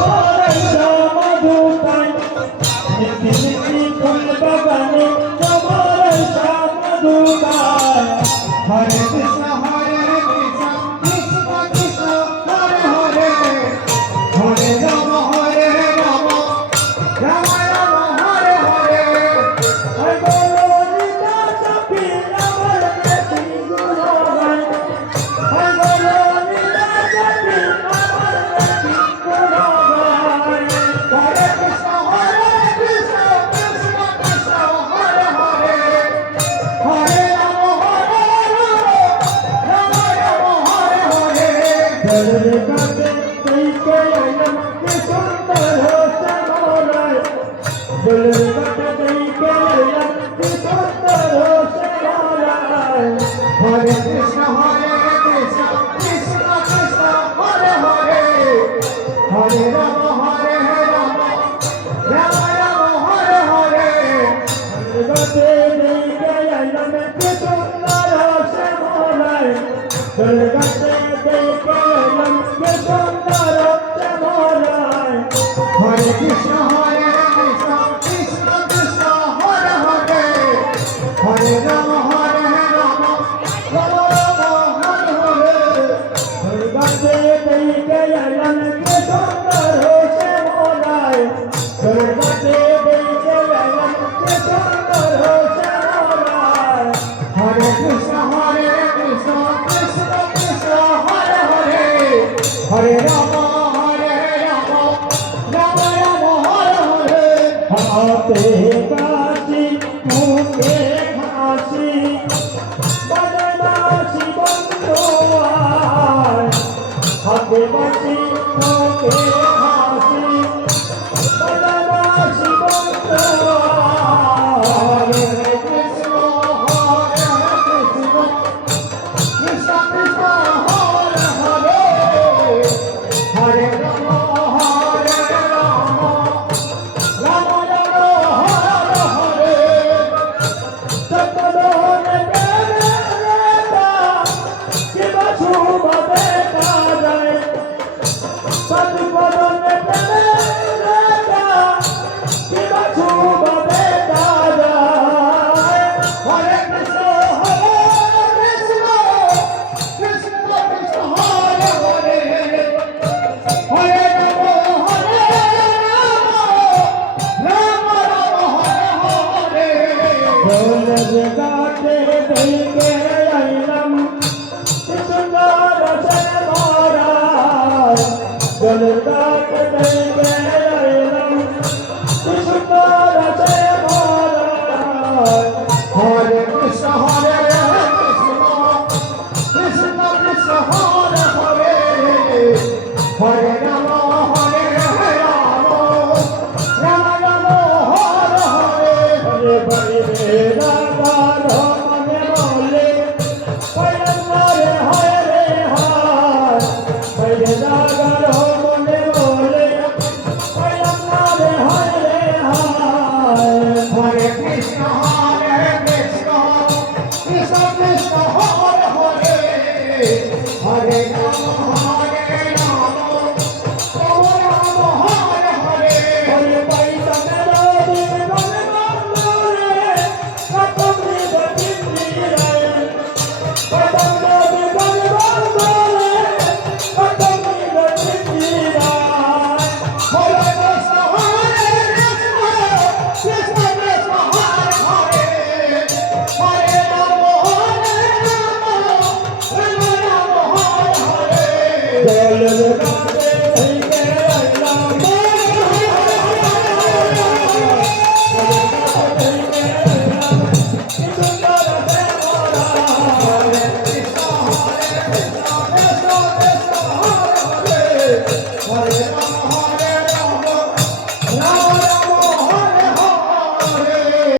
Hare Krishna, Krishna Krishna, Hare Hare, Hare Rama, Rama Rama, Hare Hare. Hare Krishna, Krishna Krishna, Hare Hare, Hare Rama, Rama Rama, Hare Krishna, Krishna Krishna, Hare Hare, Hare Rama, Rama Rama, Hare Hare. हाथे काशी मुखे खासी बदनासी बंदोआर हाथे काशी मुखे खासी बदनासी बंदोआर Hare Krishna, Krishna Krishna, Hare Hare, Hare Rama, Rama Rama, Hare Hare. सतलोन तेरे रेता कि बसु बबेता जाए सतलोन तेरे रेता कि बसु बबेता जाए Hare Krishna, Krishna Krishna, Hare Hare, Hare Rama, Rama Rama, Hare Hare. बोल जगाते दई के आइलम सुंदर से मारा बोल जगाते दई के आइलम